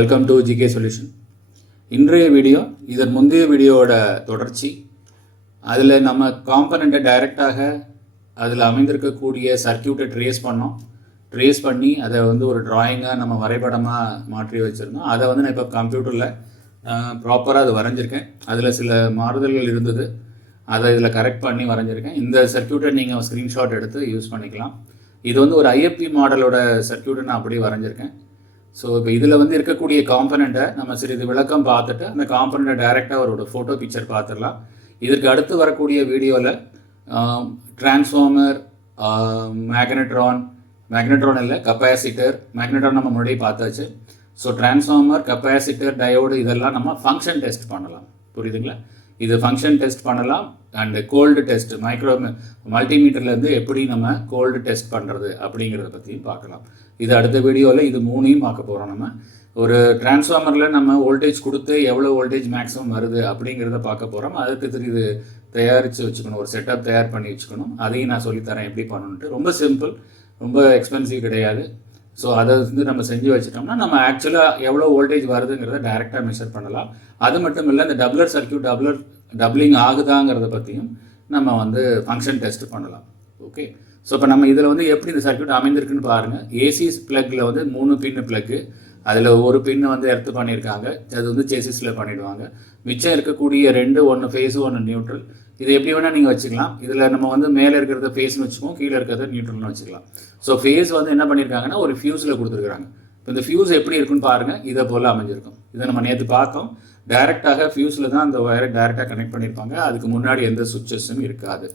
Welcome to GK solution. இன்றைய video இதன் முந்தைய வீடியோவோட தொடர்ச்சி. அதில் நம்ம காம்பனண்ட்டை டைரெக்டாக அதில் அமைந்திருக்கக்கூடிய சர்க்கியூட்டை ட்ரேஸ் பண்ணி அதை வந்து ஒரு ட்ராயிங்காக நம்ம வரைபடமாக மாற்றி வச்சுருந்தோம். அதை வந்து நான் இப்போ கம்ப்யூட்டரில் ப்ராப்பராக அது வரைஞ்சிருக்கேன். அதில் சில மாறுதல்கள் இருந்தது, அதை இதில் கரெக்ட் பண்ணி வரைஞ்சிருக்கேன். இந்த சர்க்கியூட்டை நீங்கள் ஸ்க்ரீன்ஷாட் எடுத்து யூஸ் பண்ணிக்கலாம். இது வந்து ஒரு ஐஎஃப்பி மாடலோட சர்க்கியூட்டை நான் அப்படியே வரைஞ்சிருக்கேன். ஸோ இப்போ இதில் வந்து இருக்கக்கூடிய காம்பனண்ட்டை நம்ம சிறிது விளக்கம் பார்த்துட்டு அந்த காம்பனண்ட்டை டைரெக்டாக ஒரு ஃபோட்டோ பிக்சர் பார்த்துடலாம். இதற்கு அடுத்து வரக்கூடிய வீடியோவில் டிரான்ஸ்ஃபார்மர், மேக்னட்ரான் இல்லை கப்பாசிட்டர், மேக்னட்ரான் நம்ம முன்னாடியே பார்த்தாச்சு. ஸோ டிரான்ஸ்ஃபார்மர், கப்பாசிட்டர், டயோடு இதெல்லாம் நம்ம ஃபங்க்ஷன் டெஸ்ட் பண்ணலாம். புரியுதுங்களா? இது ஃபங்க்ஷன் டெஸ்ட் பண்ணலாம். அண்டு கோல்டு டெஸ்ட், மல்டிமீட்டர்லேருந்து எப்படி நம்ம கோல்டு டெஸ்ட் பண்ணுறது அப்படிங்கிறத பற்றியும் பார்க்கலாம். இது அடுத்த வீடியோவில் இது மூணையும் பார்க்க போகிறோம். நம்ம ஒரு டிரான்ஸ்ஃபார்மரில் நம்ம வோல்டேஜ் கொடுத்து எவ்வளோ வோல்டேஜ் மேக்ஸிமம் வருது அப்படிங்கிறத பார்க்க போகிறோம். அதுக்கு இது தயாரித்து வச்சுக்கணும், ஒரு செட்டப் தயார் பண்ணி வச்சுக்கணும். அதையும் நான் சொல்லித்தரேன் எப்படி பண்ணணுன்ட்டு. ரொம்ப சிம்பிள், ரொம்ப எக்ஸ்பென்சிவ் கிடையாது. ஸோ அதை வந்து நம்ம செஞ்சு வச்சிட்டோம்னா நம்ம ஆக்சுவலாக எவ்வளோ வோல்டேஜ் வருதுங்கிறத டைரெக்டாக மெஷர் பண்ணலாம். அது மட்டும் இல்லை, இந்த டபுளர் சர்க்கியூட் டபுளிங் ஆகுதாங்கிறத பற்றியும் நம்ம வந்து ஃபங்க்ஷன் டெஸ்ட் பண்ணலாம். ஓகே. ஸோ இப்போ நம்ம இதில் வந்து எப்படி இந்த சர்க்கியூட் அமைந்திருக்குன்னு பாருங்கள். ஏசி ப்ளக்கில் வந்து 3 பின்னு ப்ளக்கு, அதில் ஒரு பின்னு வந்து எர்த்து பண்ணியிருக்காங்க. அது வந்து சேசிஸில் பண்ணிவிடுவாங்க. மிச்சம் இருக்கக்கூடிய 2, ஒன்று ஃபேஸு, ஒன்று நியூட்ரல். இது எப்படி வேணால் நீங்கள் வச்சுக்கலாம். இதில் நம்ம வந்து மேலே இருக்கிறத ஃபேஸ்னு வச்சுக்கோம், கீழே இருக்கிறத நியூட்ரல்னு வச்சுக்கலாம். ஸோ ஃபேஸ் வந்து என்ன பண்ணியிருக்காங்கன்னா ஒரு ஃபியூஸில் கொடுத்துருக்குறாங்க. இப்போ இந்த ஃபியூஸ் எப்படி இருக்குன்னு பாருங்கள். இதை போல் அமைஞ்சிருக்கும். இதை நம்ம நேற்று பார்த்தோம். டைரெக்டாக ஃபியூஸில் தான் அந்த ஒயரை டைரெக்டாக கனெக்ட் பண்ணியிருப்பாங்க. அதுக்கு முன்னாடி எந்த சுவிட்சஸும் இருக்காது.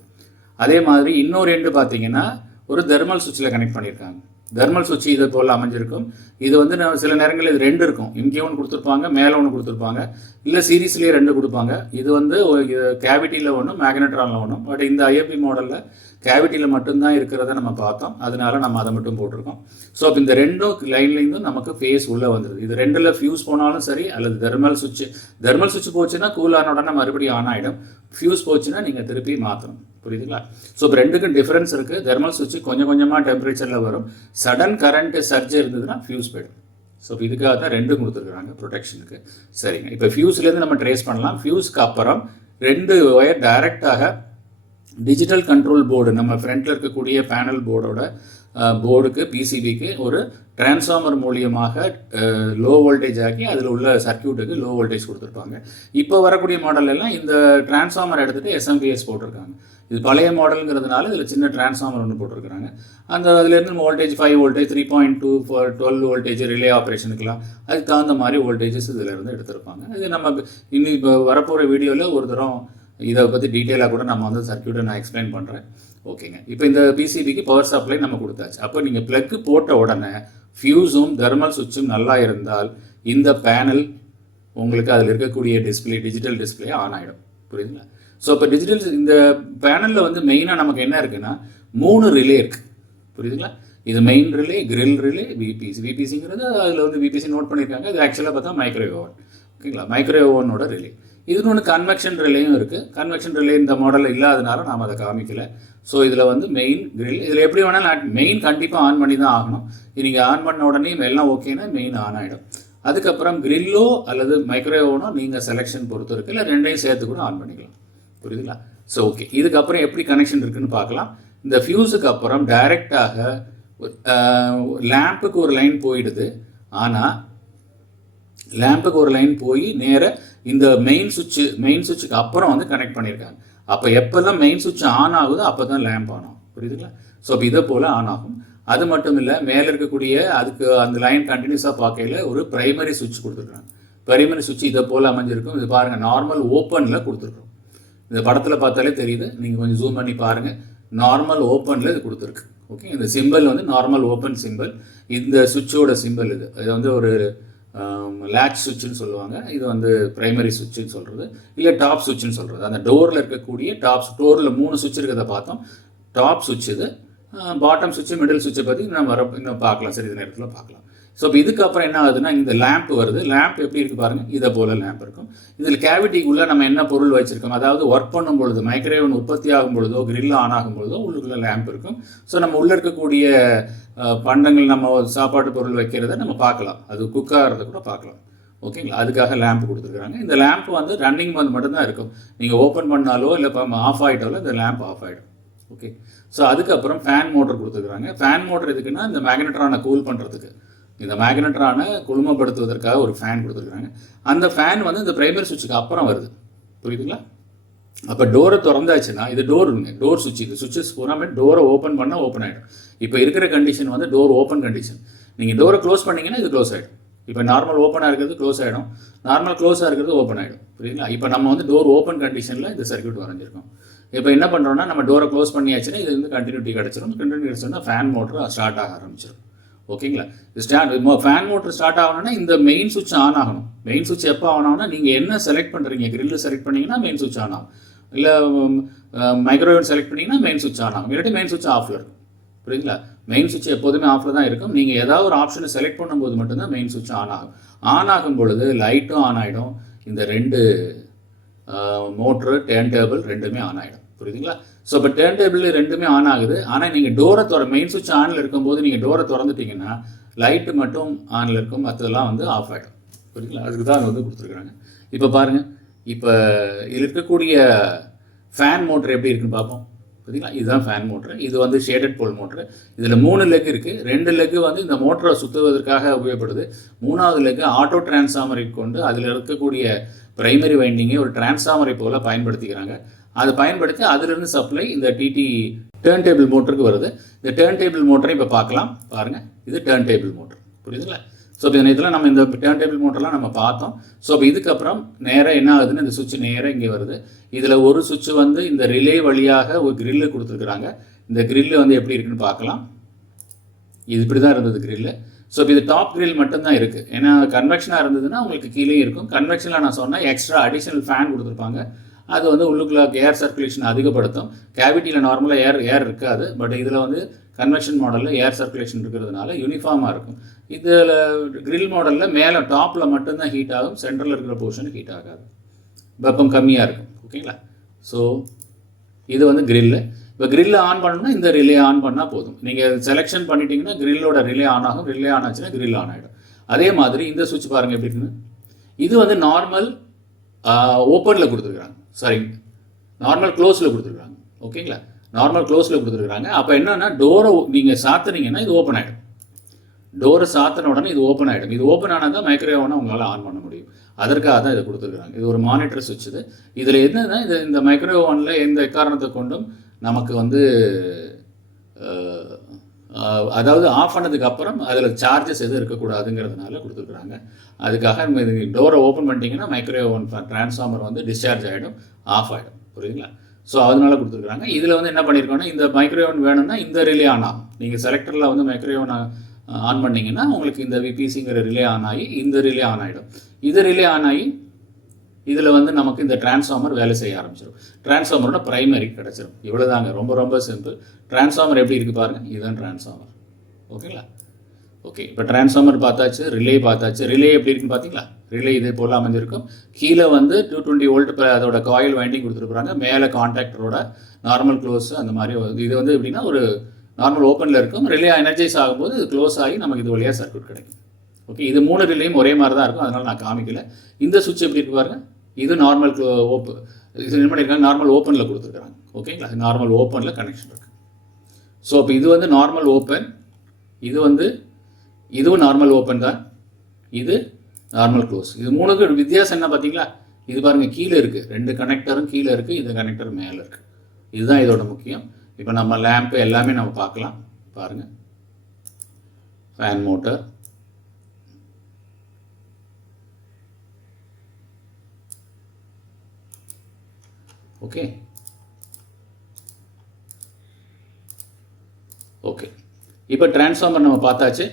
அதே மாதிரி இன்னொரு எண்டு பார்த்தீங்கன்னா ஒரு தெர்மல் சுவிட்சில் கனெக்ட் பண்ணியிருக்காங்க. தெர்மல் சுவிட்ச் இதை போல் அமைஞ்சிருக்கும். இது வந்து சில நேரங்களில் இது 2 இருக்கும். இங்கே ஒன்று கொடுத்துருப்பாங்க, மேலே ஒன்று கொடுத்துருப்பாங்க, இல்லை சீரீஸ்லேயே 2 கொடுப்பாங்க. இது வந்து கேவிட்டியில் ஒன்றும் மேக்னட்ரானில் ஒன்றும். பட் இந்த ஐஎஃப்பி மாடலில் கேவிட்டியில் மட்டும்தான் இருக்கிறத நம்ம பார்த்தோம். அதனால நம்ம அதை மட்டும் போட்டிருக்கோம். ஸோ அப்போ இந்த 2 லைன்லேருந்தும் நமக்கு ஃபேஸ் உள்ளே வந்துடுது. இது 2ல் ஃபியூஸ் போனாலும் சரி, அல்லது தெர்மல் சுவிட்ச் போச்சுன்னா கூல் ஆன உடனே மறுபடியும் ஆன் ஆகிடும். ஃபியூஸ் போச்சுன்னா நீங்கள் திருப்பி மாற்றணும். புரியுதுங்களா? ஸோ இப்போ 2க்கும் டிஃப்ரென்ஸ் இருக்குது. தெர்மல் சுவிட்ச் கொஞ்சம் கொஞ்சமாக டெம்பரேச்சரில் வரும். சடன் கரண்ட் சர்ஜ் இருந்ததுன்னா ஃபியூஸ் போய்டும். ஸோ இதுக்காக தான் 2 கொடுத்துருக்குறாங்க ப்ரொடெக்ஷனுக்கு. சரிங்க. இப்போ ஃபியூஸ்லேருந்து நம்ம ட்ரேஸ் பண்ணலாம். ஃபியூஸ்க்கு அப்புறம் 2 ஒயர் டைரெக்டாக டிஜிட்டல் கண்ட்ரோல் போர்டு, நம்ம ஃப்ரண்ட்டில் இருக்கக்கூடிய பேனல் போர்டுக்கு பிசிபிக்கு ஒரு டிரான்ஸ்ஃபார்மர் மூலியமாக லோ வோல்டேஜ் ஆக்கி அதில் உள்ள சர்க்கியூட்டுக்கு லோ வோல்டேஜ் கொடுத்துருப்பாங்க. இப்போ வரக்கூடிய மாடல்லாம் இந்த டிரான்ஸ்ஃபார்மர் எடுத்துகிட்டு எஸ்எம்பிஎஸ் போட்டிருக்காங்க. இது பழைய மாடலுங்கிறதுனால இதில் சின்ன டிரான்ஸ்ஃபார்மர் ஒன்று போட்டிருக்கிறாங்க. அதுலேருந்து நம்ம வோல்டேஜ் 5 வோல்டேஜ், 3.2, 12 வோல்டேஜ் ரிலே ஆப்ரேஷனுக்குலாம் அதுக்கு தகுந்த மாதிரி வோல்டேஜஸ் இதிலேருந்து எடுத்திருப்பாங்க. இது நம்ம இன்னும் இப்போ வரப்போகிற வீடியோவில் ஒரு தரம் இதை பற்றி டீட்டெயிலாக கூட நம்ம வந்து சர்க்கியூட்டை நான் எக்ஸ்பிளைன் பண்ணுறேன். ஓகேங்க. இப்போ இந்த பிசிபிக்கு பவர் சப்ளை நம்ம கொடுத்தாச்சு. அப்போ நீங்கள் ப்ளக்கு போட்ட உடனே ஃபியூஸும் தெர்மல் சுவிட்சும் நல்லா இருந்தால் இந்த பேனல் உங்களுக்கு அதில் இருக்கக்கூடிய டிஜிட்டல் டிஸ்பிளே ஆன் ஆகிடும். புரியுதுங்களா? ஸோ இப்போ இந்த பேனலில் வந்து மெயினாக நமக்கு என்ன இருக்குன்னா 3 ரிலே இருக்குது. புரியுதுங்களா? இது மெயின் ரிலே, கிரில் ரிலே, விபிசிங்கிறது அதில் வந்து விபிசி நோட் பண்ணியிருக்காங்க. இது ஆக்சுவலாக பார்த்தா மைக்ரோவேவ் ஓவன். ஓகேங்களா? மைக்ரோவேவ் ஓவனோட ரிலே. இதுன்னு ஒன்று கன்வெக்ஷன் ரிலேயும் இருக்குது. கன்வெக்ஷன் ரிலே இந்த மாடலில் இல்லாதனால நாம் அதை காமிக்கலை. ஸோ இதில் வந்து மெயின் கிரில், இதில் எப்படி வேணாலும் மெயின் கண்டிப்பாக ஆன் பண்ணி தான் ஆகணும். நீங்கள் ஆன் பண்ண உடனே எல்லாம் ஓகேன்னா மெயின் ஆன் ஆகிடும். அதுக்கப்புறம் கிரில்லோ அல்லது மைக்ரோவேவ் ஓவனோ நீங்கள் செலெக்ஷன் பொறுத்து இருக்குது, இல்லை 2ஐயும் சேர்த்து கூட ஆன் பண்ணிக்கலாம். புரியுதுங்களா? So okay. இதுக்கப்புறம் எப்படி கனெக்ஷன் இருக்குதுன்னு பார்க்கலாம். இந்த ஃபியூஸுக்கு அப்புறம் டைரெக்டாக லேம்புக்கு ஒரு லைன் போயிடுது. ஆனால் லேம்புக்கு ஒரு லைன் போய் நேராக இந்த மெயின் சுவிட்சுக்கு அப்புறம் வந்து கனெக்ட் பண்ணியிருக்காங்க. அப்போ எப்போல்லாம் மெயின் சுவிட்ச் ஆன் ஆகுதோ அப்போ தான் லேம்ப் ஆன் ஆகும். புரியுதுங்களா? ஸோ அப்போ இதை போல் ஆன் ஆகும். அது மட்டும் இல்லை, மேலே இருக்கக்கூடிய அதுக்கு அந்த லைன் கண்டினியூஸாக பார்க்கையில் ஒரு ப்ரைமரி சுவிட்ச் கொடுத்துருக்காங்க. ப்ரைமரி சுவிட்ச் இதை போல் அமைஞ்சிருக்கும். இது பாருங்கள், நார்மல் ஓப்பனில் கொடுத்துருக்கோம். இந்த படத்தில் பார்த்தாலே தெரியுது. நீங்கள் கொஞ்சம் ஜூம் பண்ணி பாருங்கள். நார்மல் ஓப்பனில் இது கொடுத்துருக்கு. ஓகே. இந்த சிம்பிள் வந்து நார்மல் ஓப்பன் சிம்பிள். இந்த சுவிட்சோட சிம்பிள் இது வந்து ஒரு லேட்ச் சுவிட்சுன்னு சொல்லுவாங்க. இது வந்து ப்ரைமரி சுவிட்சுன்னு சொல்கிறது, இல்லை டாப் சுவிட்சுன்னு சொல்கிறது. அந்த டோரில் இருக்கக்கூடிய டோரில் 3 சுவிட்ச் இருக்கிறத பார்த்தோம். டாப் சுவிட்ச் இது. பாட்டம் சுவிட்சு, மிடில் சுவிட்சை பற்றி நம்ம இன்னும் பார்க்கலாம், சிறிது நேரத்தில் பார்க்கலாம். ஸோ இப்போ இதுக்கப்புறம் என்ன ஆகுதுன்னா இந்த லேம்ப் வருது. லேம்ப் எப்படி இருக்குது பாருங்கள், இதை போல் லேம்ப் இருக்கும். இதில் கேவிட்டிக்குள்ளே நம்ம என்ன பொருள் வச்சுருக்கோம், அதாவது ஒர்க் பண்ணும் பொழுது மைக்ரோவேவன் உற்பத்தி ஆகும் பொழுதோ கிரில் ஆன் ஆகும் பொழுதோ உள்ளுக்குள்ளே லேம்ப் இருக்கும். ஸோ நம்ம உள்ளே இருக்கக்கூடிய பண்டங்கள் நம்ம சாப்பாட்டு பொருள் வைக்கிறத நம்ம பார்க்கலாம், அது குக் ஆகிறத கூட பார்க்கலாம். ஓகேங்களா, அதுக்காக லேம்ப் கொடுத்துருக்குறாங்க. இந்த லேம்ப் வந்து ரன்னிங் வந்து மட்டும்தான் இருக்கும். நீங்கள் ஓப்பன் பண்ணாலோ இல்லை இப்போ ஆஃப் ஆகிட்டாலோ இந்த லேம்ப் ஆஃப் ஆகிடும். ஓகே, ஸோ அதுக்கப்புறம் ஃபேன் மோட்டர் கொடுத்துருக்குறாங்க. ஃபேன் மோட்டர் எதுக்குன்னா இந்த மேக்னட்ரானை கூல் பண்ணுறதுக்கு, இந்த மேக்னட்ரானை குளுமைப்படுத்துவதற்காக ஒரு ஃபேன் கொடுத்துருக்குறாங்க. அந்த ஃபேன் வந்து இந்த பிரைமரி சுவிட்சுக்கு அப்புறம் வருது. புரியுதுங்களா? அப்போ டோரை திறந்தாச்சுன்னா இது டோர் சுவிட்ச், இது சுவிட்சஸ் பூராமே டோரை ஓப்பன் பண்ணால் ஓப்பன் ஆகிடும். இப்போ இருக்கிற கண்டிஷன் வந்து டோர் ஓப்பன் கண்டிஷன். நீங்கள் டோரை க்ளோஸ் பண்ணிங்கன்னா இது க்ளோஸ் ஆகிடும். இப்போ நார்மல் ஓப்பனாக இருக்கிறது க்ளோஸ் ஆகிடும், நார்மல் க்ளோஸாக இருக்கிறது ஓப்பன் ஆகிடும். புரியுதுங்களா? இப்போ நம்ம வந்து டோர் ஓப்பன் கண்டிஷனில் இந்த சர்க்யூட் வரைஞ்சிருக்கோம். இப்போ என்ன பண்ணுறோன்னா நம்ம டோரை க்ளோஸ் பண்ணியாச்சுன்னா இது வந்து கண்டினியூட்டி கிடச்சிரும். கண்டினியூட்டி கிடச்சோன்னா ஃபேன் மோட்டர் ஸ்டார்ட் ஆக ஆரம்பிச்சிடும். ஓகேங்களா? ஃபேன் மோட்டர் ஸ்டார்ட் ஆகணும்னா இந்த மெயின் சுவிட்ச் ஆன் ஆகணும். மெயின் சுவிட்ச் எப்போ ஆன் ஆகும்னா நீங்கள் என்ன செலக்ட் பண்ணுறீங்க, கிரில் செலக்ட் பண்ணிங்கன்னா மெயின் சுவிட்ச் ஆன் ஆகும், இல்லை மைக்ரோவேவ் செலக்ட் பண்ணிங்கன்னா மெயின் சுவிட்ச் ஆன் ஆகும், இல்லாட்டி மெயின் சுவிட்ச் ஆஃபில் இருக்கும். புரியுதுங்களா? மெயின் சுவிட்ச் எப்போதுமே ஆஃபில் தான் இருக்கும். நீங்கள் ஏதாவது ஒரு ஆப்ஷனை செலக்ட் பண்ணும்போது மட்டும்தான் மெயின் சுவிட்ச் ஆன் ஆகும். ஆன் ஆகும் பொழுது லைட்டும் ஆன் ஆகிடும், இந்த ரெண்டு மோட்ரு டேர்ன் டேபிள் ரெண்டுமே ஆன் ஆகிடும். புரியுதுங்களா? ஸோ இப்போ டேர்ன் டேபிள் ரெண்டுமே ஆன் ஆகுது. ஆனால் நீங்கள் டோரை மெயின் சுவிட்ச் ஆனில் இருக்கும்போது நீங்கள் டோரை திறந்துட்டிங்கன்னா லைட்டு மட்டும் ஆனில் இருக்கும், மற்றதெல்லாம் வந்து ஆஃப் ஆகிடும். புரியுதுங்களா? அதுக்கு தான் அது வந்து கொடுத்துருக்குறாங்க. இப்போ பாருங்கள், இப்போ இதில் இருக்கக்கூடிய ஃபேன் மோட்ரு எப்படி இருக்குன்னு பார்ப்போம். பார்த்தீங்களா? இதுதான் ஃபேன் மோட்ரு. இது வந்து ஷேடட் போல் மோட்ரு. இதில் 3 லெக் இருக்குது. 2 லெக்கு வந்து இந்த மோட்டரை சுற்றுவதற்காக உபயோகப்படுது. 3வது லெக்கு ஆட்டோ டிரான்ஸ்ஃபார்மரை கொண்டு அதில் இருக்கக்கூடிய பிரைமரி வைண்டிங்கை ஒரு டிரான்ஸ்ஃபார்மரை போல் பயன்படுத்திக்கிறாங்க. அதை பயன்படுத்தி அதிலிருந்து சப்ளை இந்த டிடி டேர்ன் டேபிள் மோட்டருக்கு வருது. இந்த டேர்ன் டேபிள் மோட்டரை இப்போ பார்க்கலாம். பாருங்கள், இது டேர்ன் டேபிள் மோட்டர். புரியுதுங்களா? ஸோ இப்போ இதில் நம்ம இந்த டேர்ன் டேபிள் மோட்டர்லாம் நம்ம பார்த்தோம். ஸோ இப்போ இதுக்கப்புறம் நேராக என்ன ஆகுதுன்னு இந்த சுவிட்ச் நேராக இங்கே வருது. இதில் ஒரு சுவிட்ச் வந்து இந்த ரிலே வழியாக ஒரு கிரில்லு கொடுத்துருக்குறாங்க. இந்த கிரில்லு வந்து எப்படி இருக்குன்னு பார்க்கலாம். இது இப்படி தான் இருந்தது கிரில்லு. ஸோ இப்போ இது டாப் கிரில் மட்டும்தான் இருக்குது. ஏன்னா கன்வெக்ஷனாக இருந்ததுன்னா உங்களுக்கு கீழே இருக்கும். கன்வெக்ஷனில் நான் சொன்னேன் எக்ஸ்ட்ரா அடிஷ்னல் ஃபேன் கொடுத்துருப்பாங்க. அது வந்து உள்ளுக்குள்ள ஏர் சர்க்குலேஷன் அதிகப்படுத்தும். கேவிட்டியில் நார்மலாக ஏர் இருக்காது. பட் இதில் வந்து கன்வெக்ஷன் மாடலில் ஏர் சர்க்குலேஷன் இருக்கிறதுனால யூனிஃபார்மாக இருக்கும். இதில் கிரில் மாடலில் மேலே டாப்பில் மட்டும்தான் ஹீட் ஆகும், சென்டரில் இருக்கிற போர்ஷன் ஹீட் ஆகாது, வெப்பம் கம்மியாக இருக்கும். ஓகேங்களா? ஸோ இது வந்து கிரில்லு. இப்போ கிரில்லை ஆன் பண்ணணும்னா இந்த ரிலே ஆன் பண்ணால் போதும். நீங்கள் செலெக்ஷன் பண்ணிட்டீங்கன்னா கிரில்லோட ரிலே ஆன் ஆகும். ரிலே ஆன் ஆச்சுன்னா கிரில் ஆன் ஆகிடும். அதே மாதிரி இந்த சுவிட்ச் பாருங்கள் எப்படி இருக்குன்னு. இது வந்து நார்மல் ஓப்பனில் கொடுத்துருக்குறாங்க, சாரி நார்மல் க்ளோஸில் கொடுத்துருக்குறாங்க. ஓகேங்களா? நார்மல் க்ளோஸில் கொடுத்துருக்குறாங்க. அப்போ என்னென்னா டோரை நீங்கள் சாத்துனீங்கன்னா இது ஓப்பன் ஆகிடும். டோரை சாத்தின உடனே இது ஓப்பன் ஆகிடும். இது ஓப்பன் ஆனால் தான் மைக்ரோவேவனை உங்களால் ஆன் பண்ண முடியும். அதற்காக தான் இதை கொடுத்துருக்குறாங்க. இது ஒரு மானிட்டர் சுவிட்ச். இது இதில் என்னன்னா இந்த மைக்ரோவேவனில் எந்த காரணத்தை கொண்டும் நமக்கு வந்து அதாவது ஆஃப் பண்ணதுக்கு அப்புறம் அதில் சார்ஜஸ் எதுவும் இருக்கக்கூடாதுங்கிறதுனால கொடுத்துருக்குறாங்க. அதுக்காக டோரை ஓப்பன் பண்ணிட்டீங்கன்னா மைக்ரோவேவன் டிரான்ஸ்ஃபார்மர் வந்து டிஸ்சார்ஜ் ஆகிடும், ஆஃப் ஆகிடும். புரியுதுங்களா? ஸோ அதனால கொடுத்துருக்குறாங்க. இதில் வந்து என்ன பண்ணியிருக்கோன்னா இந்த மைக்ரோவேவன் வேணும்னா இந்த ரிலே ஆன் ஆகும். நீங்கள் செலக்டரில் வந்து மைக்ரோவேவனை ஆன் பண்ணிங்கன்னா உங்களுக்கு இந்த விபிசிங்கிற ரிலே ஆன் ஆகி இந்த ரிலே ஆன் ஆகிடும். இது ரிலே ஆன் ஆகி இதில் வந்து நமக்கு இந்த டிரான்ஸ்ஃபார்மர் வேலை செய்ய ஆரம்பிச்சிடும். டிரான்ஸ்ஃபார்மரோட ப்ரைமரி கிடச்சிடும். இவ்வளோதாங்க, ரொம்ப ரொம்ப சிம்பிள். டிரான்ஸ்ஃபார்மர் எப்படி இருக்குது பாருங்கள், இதுதான் டிரான்ஸ்ஃபார்மர். ஓகேங்களா? ஓகே, இப்போ டிரான்ஸ்ஃபார்மர் பார்த்தாச்சு, ரிலே பார்த்தாச்சு. ரிலே எப்படி இருக்குன்னு பார்த்தீங்களா? ரிலே இதே போல் அமைஞ்சிருக்கும். கீழே வந்து 220 வோல்ட் அதோட காயில் வைண்டிங் கொடுத்துருக்குறாங்க. மேலே கான்டாக்டரோட நார்மல் க்ளோஸ் அந்த மாதிரி. இது வந்து எப்படின்னா ஒரு நார்மல் ஓப்பனில் இருக்கும். ரிலே எனர்ஜைஸ் ஆகும்போது இது க்ளோஸ் ஆகி நமக்கு இது வழியாக சர்க்யூட் கிடைக்கும். ஓகே, இது 3 ரிலேயும் ஒரே மாதிரி தான் இருக்கும், அதனால் நான் காமிக்கல. இந்த சுவிட்ச் எப்படி இருக்கு பாருங்கள். இது நார்மல் இது என்ன பண்ணியிருக்காங்க, நார்மல் ஓப்பனில் கொடுத்துருக்குறாங்க. ஓகேங்களா? நார்மல் ஓப்பனில் கனெக்ஷன் இருக்குது. ஸோ இப்போ இது வந்து நார்மல் ஓப்பன், இது வந்து இதுவும் நார்மல் ஓப்பன் தான், இது நார்மல் க்ளோஸ். இது 3க்கு வித்தியாசம் என்ன பார்த்தீங்களா? இது பாருங்கள், கீழே இருக்குது, 2 கனெக்டரும் கீழே இருக்குது, இந்த கனெக்டர் மேலே இருக்குது. இதுதான் இதோட முக்கியம். இப்போ நம்ம லேம்ப்பு எல்லாமே நம்ம பார்க்கலாம். பாருங்கள், ஃபேன் மோட்டர், ஓகே ஓகே. இப்போ டிரான்ஸ்ஃபார்மர் நம்ம பார்த்தாச்சு.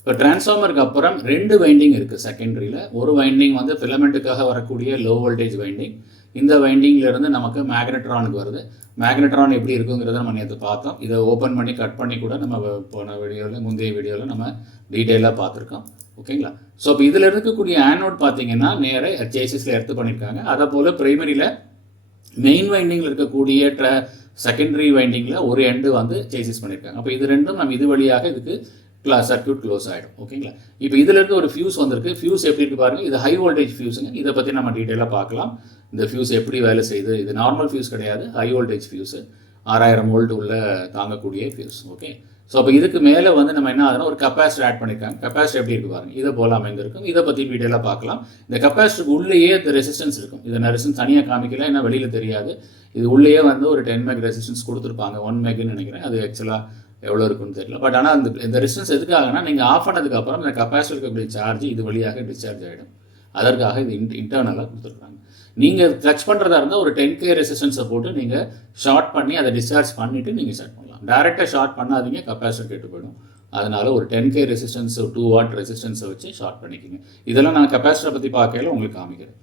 இப்போ டிரான்ஸ்ஃபார்மருக்கு அப்புறம் 2 வைண்டிங் இருக்குது செகண்டரியில். ஒரு வைண்டிங் வந்து ஃபிலமெண்ட்டுக்காக வரக்கூடிய லோ வோல்டேஜ் வைண்டிங், இந்த வைண்டிங்லேருந்து நமக்கு மேக்னட்ரானுக்கு வருது. மேக்னட்ரான் எப்படி இருக்குங்கிறத நம்ம நேற்று பார்த்தோம். இதை ஓப்பன் பண்ணி கட் பண்ணி கூட நம்ம போன வீடியோவில் முந்தைய வீடியோவில் நம்ம டீட்டெயிலாக பார்த்துருக்கோம். ஓகேங்களா? ஸோ இப்போ இதில் இருக்கக்கூடிய ஆனோட் பார்த்தீங்கன்னா நேராக சேசிஸில் எடுத்து பண்ணியிருக்காங்க. அதை போல் ப்ரைமரியில் மெயின் வைண்டிங்கில் இருக்கக்கூடிய செகண்டரி வைண்டிங்கில் ஒரு எண்டு வந்து சேசிஸ் பண்ணியிருக்காங்க. அப்போ இது ரெண்டும் நம்ம இது வழியாக இதுக்கு சர்க்யூட் க்ளோஸ் ஆகிடும். ஓகேங்களா? இப்போ இதிலேருந்து ஒரு ஃபியூஸ் வந்திருக்கு. ஃபியூஸ் எப்படி இருக்குது பாருங்கள். இது ஹை வோல்டேஜ் ஃபியூஸுங்க. இதை பற்றி நம்ம டீட்டெயிலாக பார்க்கலாம். இந்த ஃபியூஸ் எப்படி வேலை செய்யுது. இது நார்மல் ஃபியூஸ் கிடையாது, ஹை வோல்டேஜ் ஃபியூஸு, 6000 வோல்ட் உள்ள தாங்கக்கூடிய ஃபியூஸ். ஓகே. ஸோ அப்போ இதுக்கு மேலே வந்து நம்ம என்ன ஆகுதுன்னா ஒரு கெப்பாசிட்டர் ஆட் பண்ணியிருக்காங்க. கெப்பாசிட்டர் எப்படி இருக்குது பாருங்கள். இதை போல் அமைந்திருக்கும். இதை பற்றி டீட்டெயிலாக பார்க்கலாம். இந்த கெப்பாசிட்டருக்கு உள்ளேயே இந்த ரெசிஸ்டன்ஸ் இருக்கும். இதை நான் ரெசிஸ்டன்ஸ் தனியாக காமிக்கல, ஏன்னா வெளியில் தெரியாது. இது உள்ளேயே வந்து ஒரு 10 meg ரெசிஸ்டன்ஸ் கொடுத்துருப்பாங்க. 1 megன்னு நினைக்கிறேன். அது ஆக்சுவலாக எவ்வளோ இருக்குன்னு தெரியல. பட் ஆனால் இந்த ரெசிஸ்டன்ஸ் எதுக்காகனா நீங்கள் ஆஃப் பண்ணதுக்கப்புறம் இந்த கெப்பாசிட்டர் இருக்கக்கூடிய சார்ஜ் இது வழியாக டிஸ்சார்ஜ் ஆகிடும். அதற்காக இது இன்டர்னலாக கொடுத்துருக்காங்க. நீங்கள் டச் பண்ணுறதா இருந்தால் ஒரு 10K ரெசிஸ்டன்ஸை போட்டு நீங்கள் ஷார்ட் பண்ணி அதை டிஸ்சார்ஜ் பண்ணிவிட்டு நீங்கள் ஸ்டார்ட் பண்ணலாம். டேரெக்டாக ஷார்ட் பண்ணாதீங்க, கெப்பாசிட்டர் கெட்டு போயிடும். அதனால் ஒரு 10K ரெசிஸ்டன்ஸ் 2 watt ரெசிஸ்டன்ஸை வச்சு ஷார்ட் பண்ணிக்கிங்க. இதெல்லாம் நான் கெப்பாசிட்டரை பற்றி பார்க்கல, உங்களுக்கு காமிக்கிறேன்.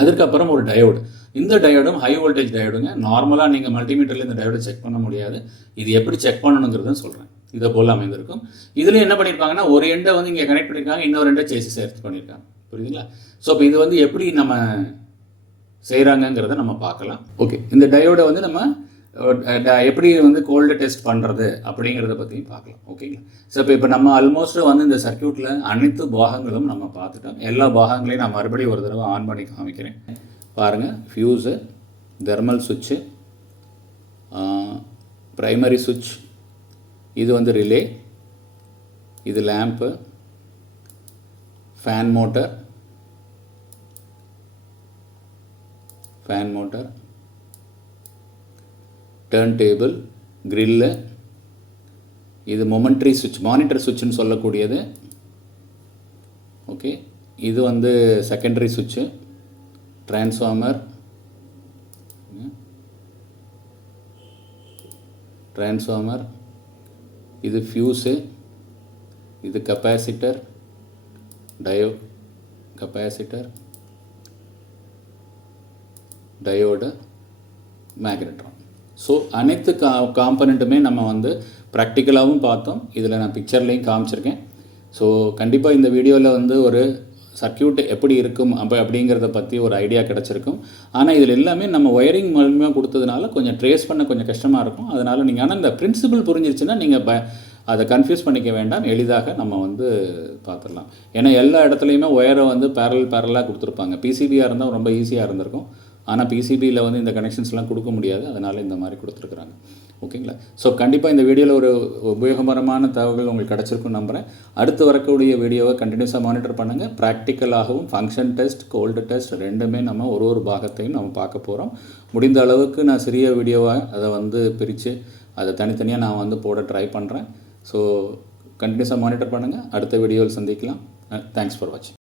அதுக்கப்புறம் ஒரு டயோடு. இந்த டயோடும் ஹை வோல்டேஜ் டயோடுங்க. நார்மலாக நீங்கள் மல்டிமீட்டரில் இந்த டயோடை செக் பண்ண முடியாது. இது எப்படி செக் பண்ணணுங்கிறத சொல்கிறேன். இதை போல் அமைந்திருக்கும். இதில் என்ன பண்ணியிருப்பாங்கன்னா ஒரு எண்டை வந்து இங்கே கனெக்ட் பண்ணியிருக்காங்க, இன்னொரு எண்டை சேசிஸ் எடுத்து பண்ணியிருக்காங்க. புரியுதுங்களா? ஸோ இப்போ இது வந்து எப்படி நம்ம செய்கிறாங்கங்கிறத நம்ம பார்க்கலாம். ஓகே. இந்த டயோடை வந்து நம்ம எப்படி வந்து கோல்டு டெஸ்ட் பண்ணுறது அப்படிங்கிறத பற்றியும் பார்க்கலாம். ஓகேங்களா? ஸோ இப்போ நம்ம ஆல்மோஸ்ட் வந்து இந்த சர்க்யூட்டில் அனைத்து பாகங்களும் நம்ம பார்த்துட்டோம். எல்லா பாகங்களையும் நான் மறுபடியும் ஒரு தடவை ஆன் பண்ணி காமிக்கிறேன். பாருங்கள். ஃபியூஸு, தெர்மல் சுவிட்சு, ப்ரைமரி சுவிட்ச், இது வந்து ரிலே, இது lamp, fan motor, turn table, grill, இது மொமெண்ட்ரி சுவிட்ச், மானிட்டர் சுவிட்சுன்னு சொல்லக்கூடியது. ஓகே. இது வந்து செகண்டரி சுவிட்சு, டிரான்ஸ்ஃபார்மர், இது ஃபியூஸு, இது கெப்பாசிட்டர், டயோடு, மேக்னட்ரான். ஸோ அனைத்து காம்பனண்ட்டுமே நம்ம வந்து ப்ராக்டிக்கலாகவும் பார்த்தோம். இதில் நான் பிக்சர்லேயும் காமிச்சிருக்கேன். ஸோ கண்டிப்பாக இந்த வீடியோவில் வந்து ஒரு சர்க்யூட் எப்படி இருக்கும் அப்படிங்கிறத பற்றி ஒரு ஐடியா கிடச்சிருக்கும். ஆனால் இதில் எல்லாமே நம்ம ஒயரிங் மூலமாக கொடுத்ததுனால கொஞ்சம் ட்ரேஸ் பண்ண கொஞ்சம் கஷ்டமாக இருக்கும். அதனால் நீங்கள் ஆனால் இந்த பிரின்சிபல் புரிஞ்சிருச்சுன்னா நீங்கள் அதை கன்ஃபியூஸ் பண்ணிக்க வேண்டாம். எளிதாக நம்ம வந்து பார்த்துடலாம். ஏன்னா எல்லா இடத்துலையுமே ஒயரை வந்து பேரலாக கொடுத்துருப்பாங்க. பிசிபியாக இருந்தால் ரொம்ப ஈஸியாக இருந்திருக்கும். ஆனால் பிசிபியில் வந்து இந்த கனெக்ஷன்ஸ்லாம் கொடுக்க முடியாது. அதனால் இந்த மாதிரி கொடுத்துருக்குறாங்க. ஓகேங்களா? ஸோ கண்டிப்பாக இந்த வீடியோவில் ஒரு உபயோகமான தகவல்கள் உங்களுக்கு கிடச்சிருக்குன்னு நம்புகிறேன். அடுத்து வரக்கூடிய வீடியோவை கண்டினியூஸாக மானிட்டர் பண்ணுங்கள். ப்ராக்டிக்கலாகவும் ஃபங்க்ஷன் டெஸ்ட், கோல்டு டெஸ்ட் ரெண்டுமே நம்ம ஒரு பாகத்தையும் நம்ம பார்க்க போகிறோம். முடிந்த அளவுக்கு நான் சிறிய வீடியோவாக அதை வந்து பிரித்து அதை தனித்தனியாக நான் வந்து போட ட்ரை பண்ணுறேன். ஸோ கண்டினியூஸாக மானிட்டர் பண்ணுங்கள். அடுத்த வீடியோவில் சந்திக்கலாம். தேங்க்ஸ் ஃபார் வாட்சிங்.